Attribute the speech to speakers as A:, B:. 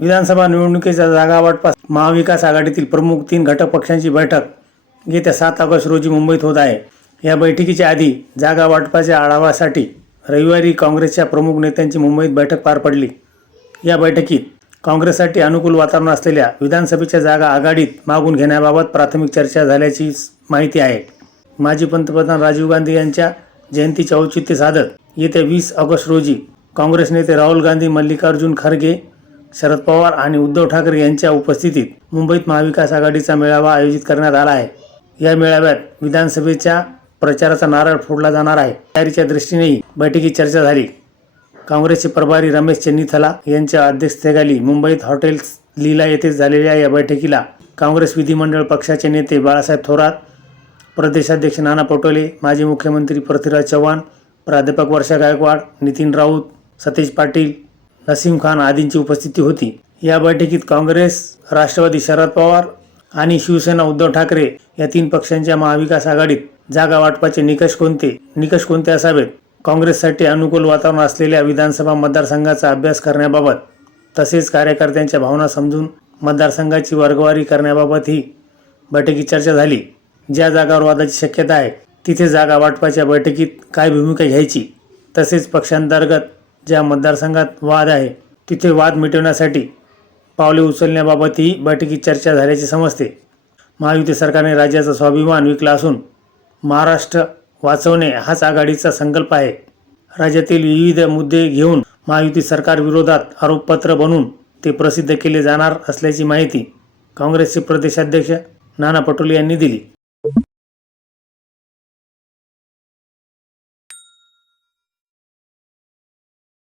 A: विधानसभा निवडणुकीच्या जागा वाटपास महाविकास आघाडीतील प्रमुख तीन घटक पक्षांची बैठक येत्या सात ऑगस्ट रोजी मुंबईत होत आहे. या बैठकीच्या आधी जागा वाटपाच्या आढावासाठी रविवारी काँग्रेसच्या प्रमुख नेत्यांची मुंबईत बैठक पार पडली. या बैठकीत काँग्रेससाठी अनुकूल वातावरण असलेल्या विधानसभेच्या जागा आघाडीत मागून घेण्याबाबत प्राथमिक चर्चा झाल्याची माहिती आहे. माजी पंतप्रधान राजीव गांधी यांच्या जयंतीचे औचित्य साधत येत्या वीस ऑगस्ट रोजी काँग्रेस नेते राहुल गांधी मल्लिकार्जुन खरगे शरद पवार आणि उद्धव ठाकरे यांच्या उपस्थितीत मुंबईत महाविकास आघाडीचा मेळावा आयोजित करण्यात आला आहे. या मेळाव्यात विधानसभेच्या प्रचाराचा नारळ फोडला जाणार आहे. तयारीच्या दृष्टीनेही बैठकीत चर्चा झाली. काँग्रेसचे प्रभारी रमेश चेन्नीथला यांच्या अध्यक्षतेखाली मुंबईत हॉटेल लीला येथे झालेल्या या बैठकीला काँग्रेस विधिमंडळ पक्षाचे नेते बाळासाहेब थोरात प्रदेशाध्यक्ष नाना पटोले माजी मुख्यमंत्री पृथ्वीराज चव्हाण प्राध्यापक वर्षा गायकवाड नितीन राऊत सतीश पाटील नसीम खान आदींची उपस्थिती होती. या बैठकीत काँग्रेस राष्ट्रवादी शरद पवार आणि शिवसेना उद्धव ठाकरे या तीन पक्षांच्या महाविकास आघाडीत जागा वाटपाचे निकष कोणते? निकष कोणते असावेत? काँग्रेससाठी अनुकूल वातावरण असलेल्या विधानसभा मतदारसंघाचा अभ्यास करण्याबाबत तसेच कार्यकर्त्यांच्या भावना समजून मतदारसंघाची वर्गवारी करण्याबाबतही बैठकीत चर्चा झाली. ज्या जागावर वादाची शक्यता आहे तिथे जागा वाटपाच्या बैठकीत काय भूमिका घ्यायची? तसेच पक्षांतर्गत ज्या मतदारसंघात वाद आहे तिथे वाद मिटवण्यासाठी पावले उचलण्याबाबतही बैठकीत चर्चा झाल्याचे समजते. महायुती सरकारने राज्याचा स्वाभिमान विकला असून महाराष्ट्र वाचवणे हाच आघाडीचा संकल्प आहे. राज्यातील विविध मुद्दे घेऊन महायुती सरकार विरोधात आरोपपत्र बनवून ते प्रसिद्ध केले जाणार असल्याची माहिती काँग्रेसचे प्रदेशाध्यक्ष नाना पटोले यांनी दिली.